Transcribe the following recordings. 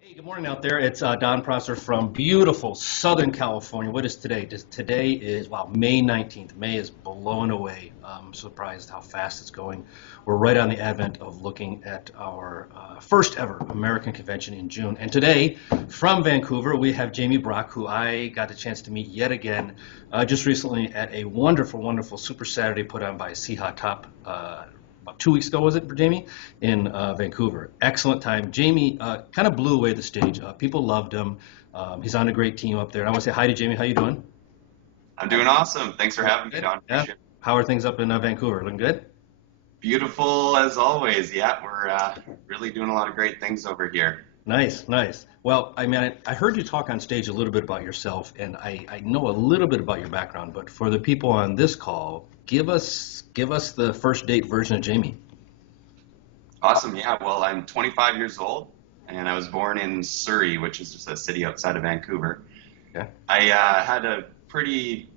Hey, good morning out there. It's Don Prosser from beautiful Southern California. What is today? Today is, wow, May 19th. May is blown away. I'm surprised how fast it's going. We're right on the advent of looking at our first ever American convention in June. And today, from Vancouver, we have Jamie Brock, who I got the chance to meet yet again just recently at a wonderful, wonderful Super Saturday put on by Seahawk Top. About 2 weeks ago, was it, for Jamie, in Vancouver? Excellent time. Jamie kind of blew away the stage. People loved him. He's on a great team up there. And I want to say hi to Jamie. How you doing? I'm doing awesome. Thanks for having me, Good. Don. Yeah. Appreciate it. How are things up in Vancouver? Looking good? Beautiful as always. Yeah, we're really doing a lot of great things over here. Nice, nice. Well, I mean, I heard you talk on stage a little bit about yourself, and I know a little bit about your background, but for the people on this call, give us the first date version of Jamie. Awesome. Yeah, well, I'm 25 years old, and I was born in Surrey, which is just a city outside of Vancouver. Yeah. I had a pretty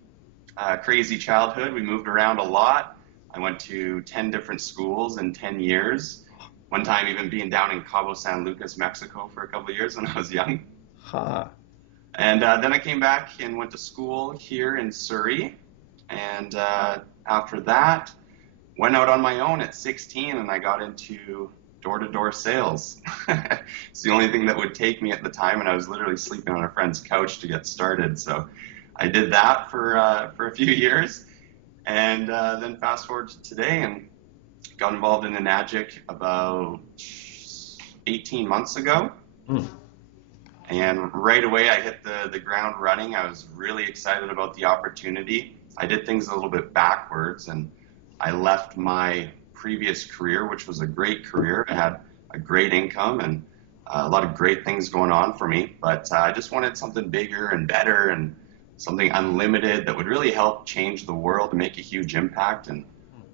crazy childhood. We moved around a lot. I went to 10 different schools in 10 years. One time even being down in Cabo San Lucas, Mexico for a couple of years when I was young. Ha. And then I came back and went to school here in Surrey. And after that, went out on my own at 16 and I got into door-to-door sales. It's the only thing that would take me at the time, and I was literally sleeping on a friend's couch to get started. So I did that for a few years, and then fast forward to today and got involved in Enagic about 18 months ago. Hmm. And right away I hit the ground running. I was really excited about the opportunity. I did things a little bit backwards, and I left my previous career, which was a great career. I had a great income and a lot of great things going on for me, but I just wanted something bigger and better and something unlimited that would really help change the world and make a huge impact. And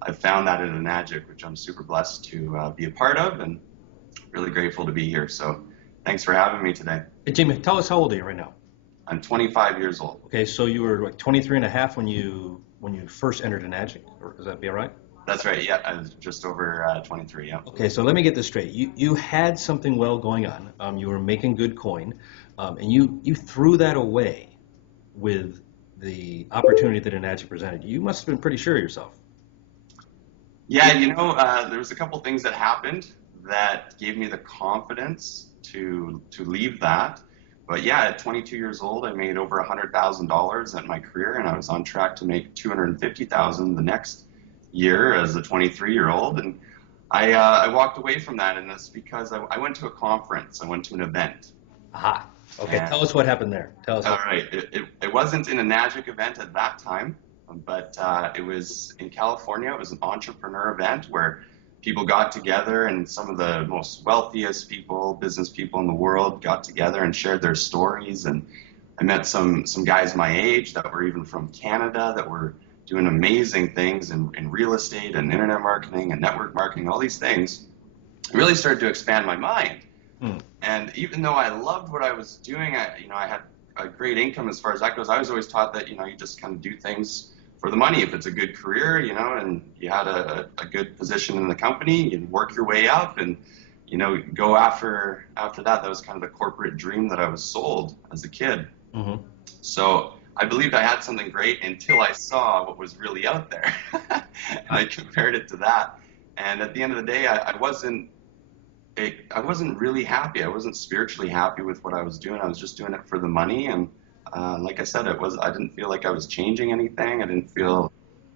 I found that in Enagic, which I'm super blessed to be a part of and really grateful to be here. So thanks for having me today. Hey, Jamie, tell us how old are you right now? I'm 25 years old. Okay, so you were like 23 and a half when you first entered Enagic, or does that be all right? That's right. Yeah, I was just over 23. Yeah. Okay, so let me get this straight. You had something well going on. You were making good coin, and you threw that away with the opportunity that Enagic presented. You must have been pretty sure of yourself. Yeah, there was a couple things that happened that gave me the confidence to leave that. But yeah, at 22 years old, I made over $100,000 at my career, and I was on track to make 250,000 the next year as a 23-year-old. And I walked away from that, and that's because I went to a conference. I went to an event. Aha. Okay, And, tell us what happened there. Tell us. all right, it wasn't an Enagic event at that time, but it was in California. It was an entrepreneur event where people got together, and some of the most wealthiest people, business people in the world got together and shared their stories. And I met some guys my age that were even from Canada that were doing amazing things in real estate and internet marketing and network marketing, all these things. It really started to expand my mind. Hmm. And even though I loved what I was doing, I had a great income as far as that goes. I was always taught that, you just kind of do things for the money. If it's a good career, and you had a good position in the company, you work your way up and, go after that. That was kind of the corporate dream that I was sold as a kid. Hmm. So I believed I had something great until I saw what was really out there. And I compared it to that. And at the end of the day, I wasn't really happy. I wasn't spiritually happy with what I was doing. I was just doing it for the money. And like I said, I didn't feel like I was changing anything. I didn't feel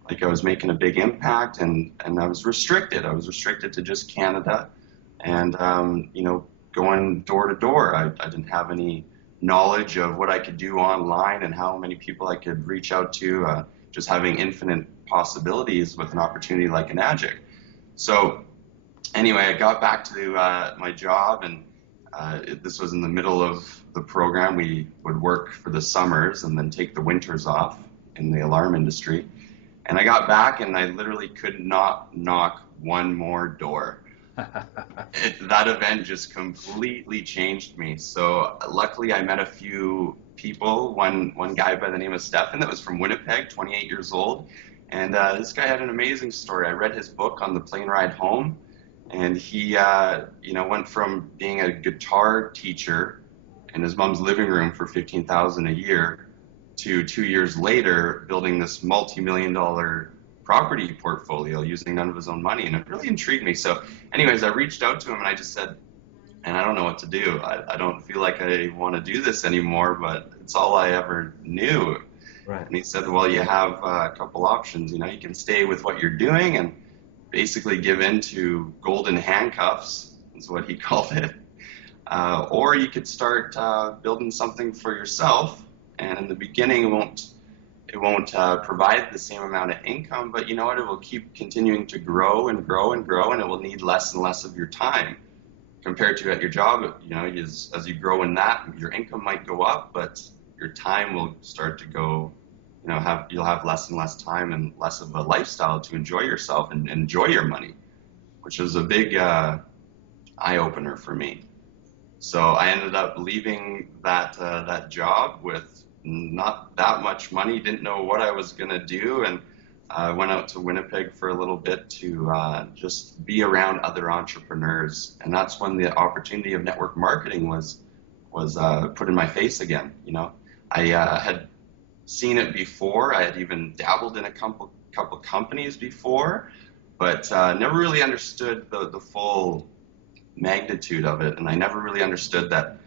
like I was making a big impact, and I was restricted. I was restricted to just Canada, and going door to door. I didn't have any knowledge of what I could do online and how many people I could reach out to. Just having infinite possibilities with an opportunity like Enagic. So anyway, I got back to my job, and this was in the middle of the program. We would work for the summers and then take the winters off in the alarm industry. And I got back, and I literally could not knock one more door. That event just completely changed me. So luckily, I met a few people. One guy by the name of Stefan that was from Winnipeg, 28 years old. And this guy had an amazing story. I read his book on the plane ride home. And he, went from being a guitar teacher in his mom's living room for 15,000 a year to 2 years later building this multi-million-dollar property portfolio using none of his own money. And it really intrigued me. So anyways, I reached out to him and I just said, and I don't know what to do. I don't feel like I want to do this anymore, but it's all I ever knew. Right. And he said, well, you have a couple options. You can stay with what you're doing and basically give in to golden handcuffs, is what he called it. Or you could start building something for yourself. And in the beginning, it won't provide the same amount of income, but you know what? It will keep continuing to grow and grow and grow, and it will need less and less of your time compared to at your job. As you grow in that, your income might go up, but your time will start to go. You'll have less and less time and less of a lifestyle to enjoy yourself and enjoy your money, which was a big eye opener for me. So I ended up leaving that job with not that much money, didn't know what I was going to do, and went out to Winnipeg for a little bit to just be around other entrepreneurs. And that's when the opportunity of network marketing was put in my face again. I had seen it before. I had even dabbled in a couple companies before, but never really understood the full magnitude of it. And I never really understood that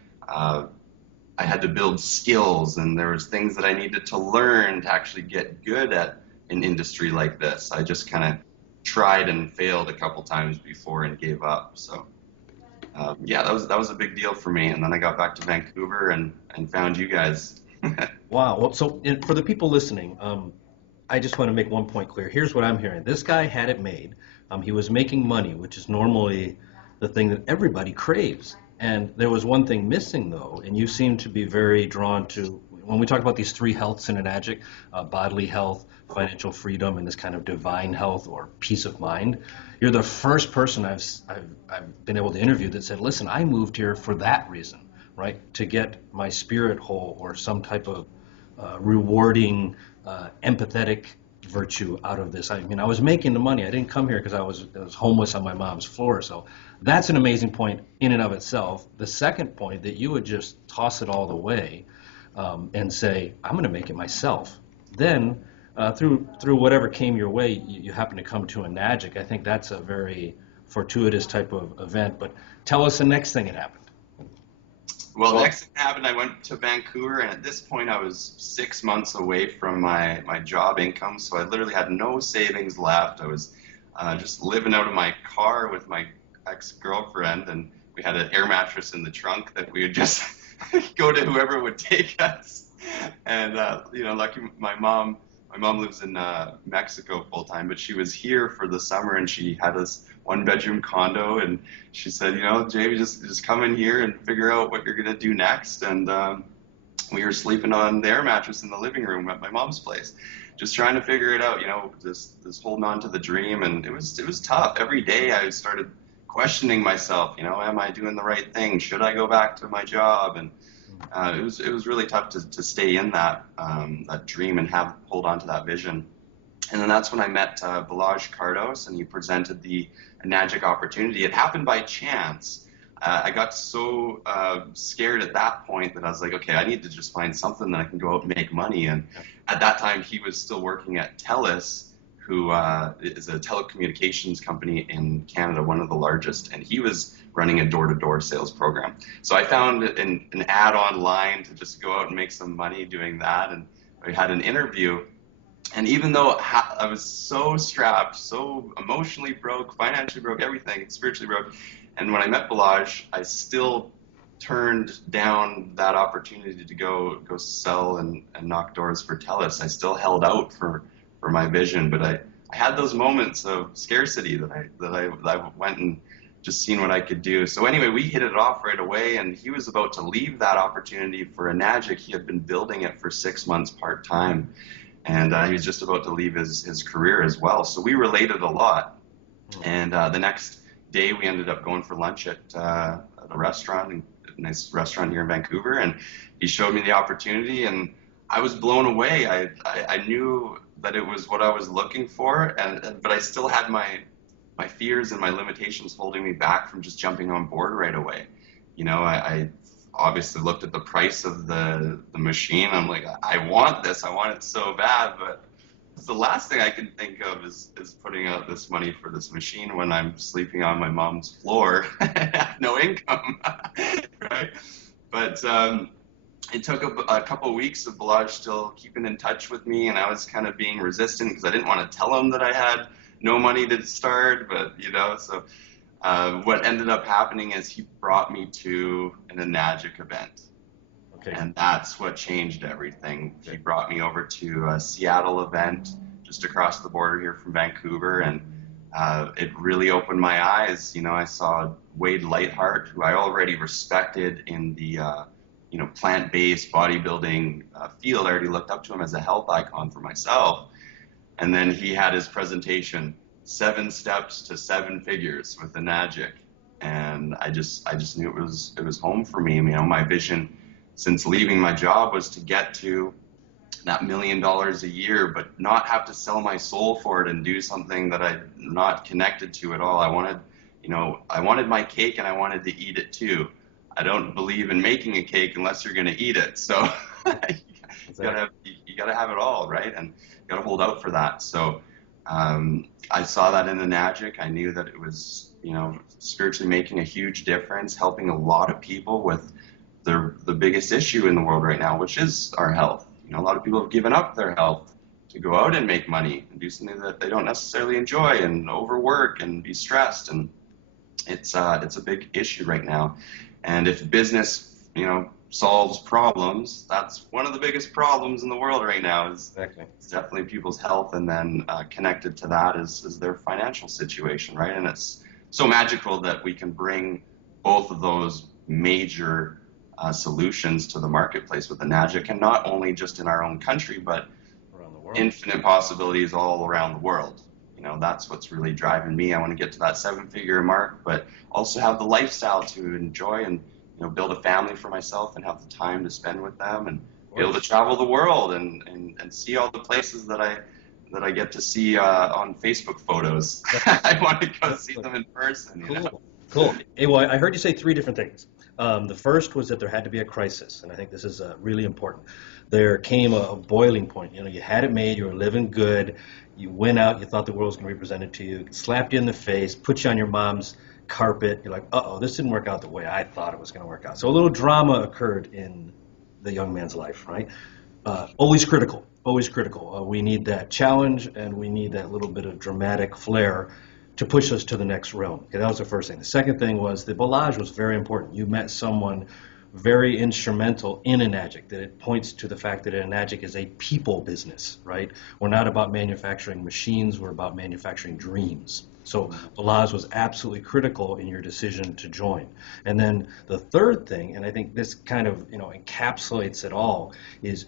I had to build skills, and there was things that I needed to learn to actually get good at an industry like this. I just kind of tried and failed a couple times before and gave up. So that was a big deal for me. And then I got back to Vancouver and found you guys. Wow. Well, so for the people listening, I just want to make one point clear. Here's what I'm hearing. This guy had it made. He was making money, which is normally the thing that everybody craves. And there was one thing missing, though, and you seem to be very drawn to, when we talk about these three healths in Enagic, bodily health, financial freedom, and this kind of divine health or peace of mind, you're the first person I've been able to interview that said, listen, I moved here for that reason, right, to get my spirit whole or some type of rewarding, empathetic virtue out of this. I mean, I was making the money. I didn't come here because I was homeless on my mom's floor. So that's an amazing point in and of itself. The second point, that you would just toss it all away and say, I'm going to make it myself. Then through whatever came your way, you happen to come to Enagic. I think that's a very fortuitous type of event. But tell us the next thing that happened. Well, next thing happened, I went to Vancouver, and at this point I was 6 months away from my job income, so I literally had no savings left. I was just living out of my car with my ex-girlfriend, and we had an air mattress in the trunk that we would just go to whoever would take us. And lucky my mom lives in Mexico full time, but she was here for the summer, and she had this 1-bedroom condo, and she said, Jamie, just come in here and figure out what you're gonna do next. And we were sleeping on the air mattress in the living room at my mom's place, just trying to figure it out, just holding on to the dream. And it was tough. Every day I started questioning myself, am I doing the right thing? Should I go back to my job? And it was really tough to stay in that dream and hold on to that vision. And then that's when I met Balazs Cardos, and he presented the Enagic opportunity. It happened by chance. I got so scared at that point that I was like, okay, I need to just find something that I can go out and make money. And at that time, he was still working at TELUS, who is a telecommunications company in Canada, one of the largest, and he was running a door-to-door sales program. So I found an ad online to just go out and make some money doing that, and I had an interview. And even though I was so strapped, so emotionally broke, financially broke, everything, spiritually broke, and when I met Balazs, I still turned down that opportunity to go sell and knock doors for TELUS. I still held out for my vision, but I had those moments of scarcity that I went and just seen what I could do. So anyway, we hit it off right away, and he was about to leave that opportunity for Enagic. He had been building it for 6 months part-time, and he was just about to leave his career as well. So we related a lot. And the next day we ended up going for lunch at a restaurant, a nice restaurant here in Vancouver, and he showed me the opportunity, and I was blown away. I knew that it was what I was looking for, but I still had my my fears and my limitations holding me back from just jumping on board right away. I obviously looked at the price of the machine. I'm like, I want this. I want it so bad, but the last thing I can think of is putting out this money for this machine when I'm sleeping on my mom's floor and have no income, right? But it took a couple of weeks of Balaj still keeping in touch with me, and I was kind of being resistant because I didn't want to tell him that I had no money to start, but so what ended up happening is he brought me to an Enagic event. Okay. And that's what changed everything. He brought me over to a Seattle event just across the border here from Vancouver, and it really opened my eyes. I saw Wade Lightheart, who I already respected in the plant-based bodybuilding field. I already looked up to him as a health icon for myself. And then he had his presentation, 7 steps to 7 figures with Enagic, and I just knew it was home for me. My vision since leaving my job was to get to that $1 million a year, but not have to sell my soul for it and do something that I'm not connected to at all. I wanted my cake and I wanted to eat it too. I don't believe in making a cake unless you're going to eat it. So you gotta have it all, right? And you gotta hold out for that. So I saw that in Enagic. I knew that it was, spiritually making a huge difference, helping a lot of people with the biggest issue in the world right now, which is our health. A lot of people have given up their health to go out and make money and do something that they don't necessarily enjoy and overwork and be stressed. And it's a big issue right now. And if business, solves problems, that's one of the biggest problems in the world right now is It's definitely people's health. And then connected to that is their financial situation, right? And it's so magical that we can bring both of those major solutions to the marketplace with Enagic, and not only just in our own country, but around the world. Infinite possibilities all around the world. That's what's really driving me. I want to get to that 7-figure mark, but also have the lifestyle to enjoy and build a family for myself and have the time to spend with them and be able to travel the world and see all the places that I get to see on Facebook photos. I want to go see them in person. Cool. Hey, well, I heard you say 3 different things. The first was that there had to be a crisis, and I think this is really important. There came a boiling point. You had it made, you were living good, you went out, you thought the world was going to be presented to you, slapped you in the face, put you on your mom's carpet. You're like, uh-oh, this didn't work out the way I thought it was going to work out. So a little drama occurred in the young man's life, right? Always critical. We need that challenge, and we need that little bit of dramatic flair to push us to the next realm. Okay, that was the first thing. The second thing was the Balaj was very important. You met someone very instrumental in Enagic, that it points to the fact that Enagic is a people business, right? We're not about manufacturing machines, we're about manufacturing dreams. So Balaj was absolutely critical in your decision to join. And then the third thing, and I think this kind of encapsulates it all, is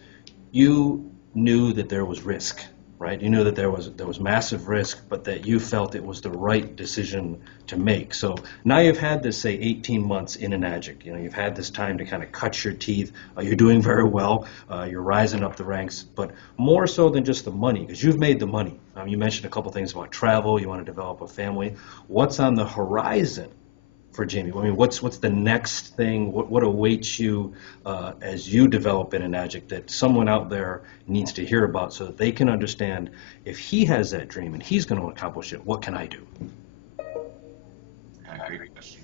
you knew that there was risk, right? You knew that there was massive risk, but that you felt it was the right decision to make. So now you've had this, say, 18 months in Enagic. You've had this time to kind of cut your teeth. You're doing very well. You're rising up the ranks, but more so than just the money, because you've made the money. You mentioned a couple things about travel. You want to develop a family. What's on the horizon for Jamie? What's the next thing? What awaits you as you develop in Enagic that someone out there needs to hear about, so that they can understand, if he has that dream and he's going to accomplish it, what can I do? Great question.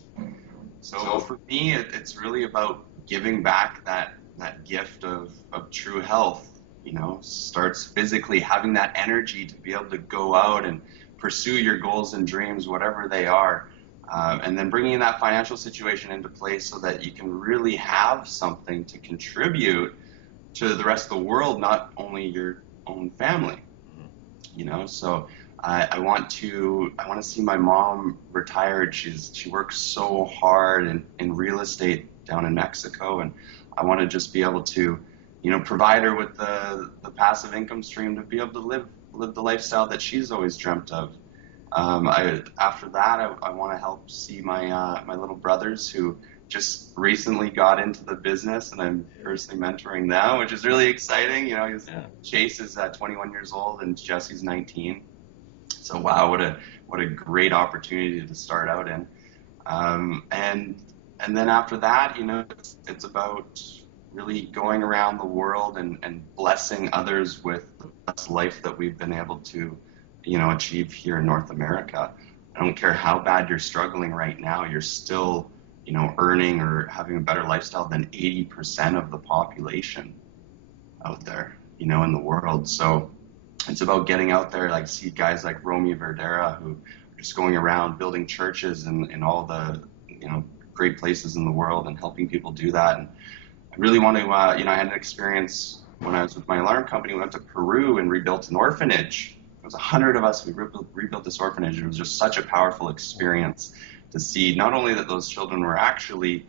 So for me, it's really about giving back that gift of true health. Starts physically having that energy to be able to go out and pursue your goals and dreams, whatever they are. And then bringing that financial situation into place so that you can really have something to contribute to the rest of the world, not only your own family. So I want to see my mom retired. She works so hard in real estate down in Mexico, and I want to just be able to provide her with the passive income stream to be able to live the lifestyle that she's always dreamt of. After that, I want to help see my little brothers who just recently got into the business, and I'm personally mentoring them, which is really exciting. Chase is 21 years old and Jesse's 19. So wow, what a great opportunity to start out in. And then after that, it's about really going around the world and blessing others with the best life that we've been able to, achieve here in North America. I don't care how bad you're struggling right now, you're still, earning or having a better lifestyle than 80% of the population out there, in the world. So it's about getting out there, like see guys like Romy Verdera who are just going around building churches in all the, great places in the world and helping people do that. And I really want to, I had an experience when I was with my alarm company. We went to Peru and rebuilt an orphanage. It was 100 of us. We rebuilt this orphanage. It was just such a powerful experience to see not only that those children were actually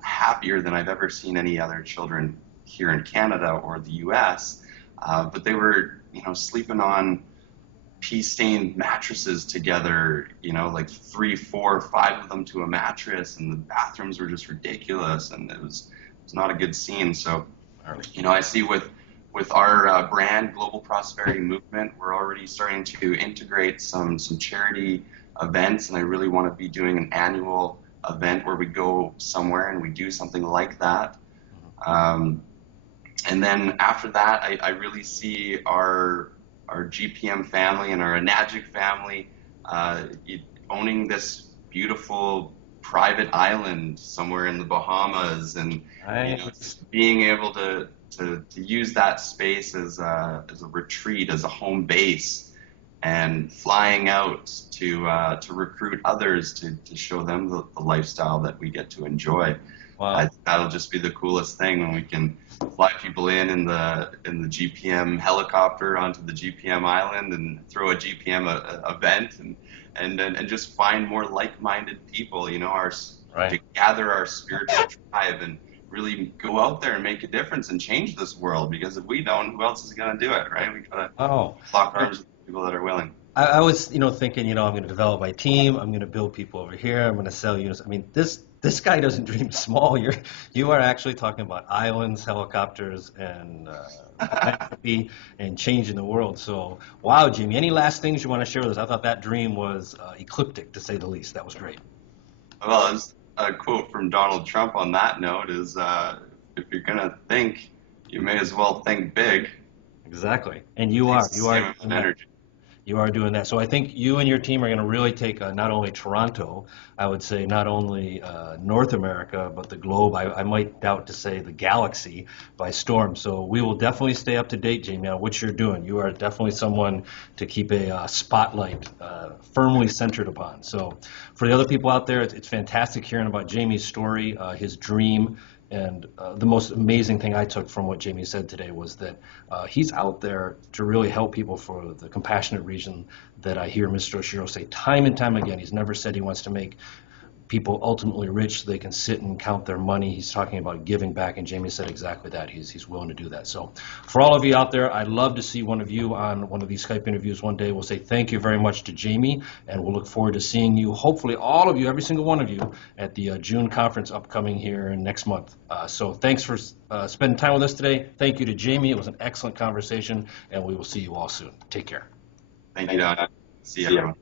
happier than I've ever seen any other children here in Canada or the U.S., but they were, sleeping on pea-stained mattresses together, like 3, 4, 5 of them to a mattress, and the bathrooms were just ridiculous, and it was not a good scene. So, I see with our brand, Global Prosperity Movement, we're already starting to integrate some charity events, and I really want to be doing an annual event where we go somewhere and we do something like that. And then after that, I really see our GPM family and our Enagic family owning this beautiful private island somewhere in the Bahamas, and just being able to use that space as a retreat, as a home base, and flying out to recruit others to show them the lifestyle that we get to enjoy. Wow. That'll just be the coolest thing when we can fly people in the GPM helicopter onto the GPM island and throw a GPM event and just find more like-minded people, to gather our spiritual tribe and really go out there and make a difference and change this world. Because if we don't, who else is going to do it, right? We gotta lock arms with people that are willing. I was, thinking, I'm going to develop my team. I'm going to build people over here. I'm going to sell units. I mean, this guy doesn't dream small. You are actually talking about islands, helicopters, and and changing the world. So, wow, Jimmy. Any last things you want to share with us? I thought that dream was ecliptic, to say the least. That was great. Well, as a quote from Donald Trump on that note is, if you're going to think, you may as well think big. Exactly. And you are energy. You are doing that. So I think you and your team are going to really take not only Toronto, I would say not only North America, but the globe, I might doubt to say the galaxy, by storm. So we will definitely stay up to date, Jamie, on what you're doing. You are definitely someone to keep a spotlight firmly centered upon. So for the other people out there, it's fantastic hearing about Jamie's story, his dream. And the most amazing thing I took from what Jamie said today was that he's out there to really help people for the compassionate reason that I hear Mr. Oshiro say time and time again. He's never said he wants to make people ultimately rich so they can sit and count their money. He's talking about giving back, and Jamie said exactly that. He's willing to do that. So for all of you out there, I'd love to see one of you on one of these Skype interviews one day. We'll say thank you very much to Jamie, and we'll look forward to seeing you, hopefully all of you, every single one of you, at the June conference upcoming here next month. So thanks for spending time with us today. Thank you to Jamie. It was an excellent conversation, and we will see you all soon. Take care. Thank you, Donna. See you, everyone.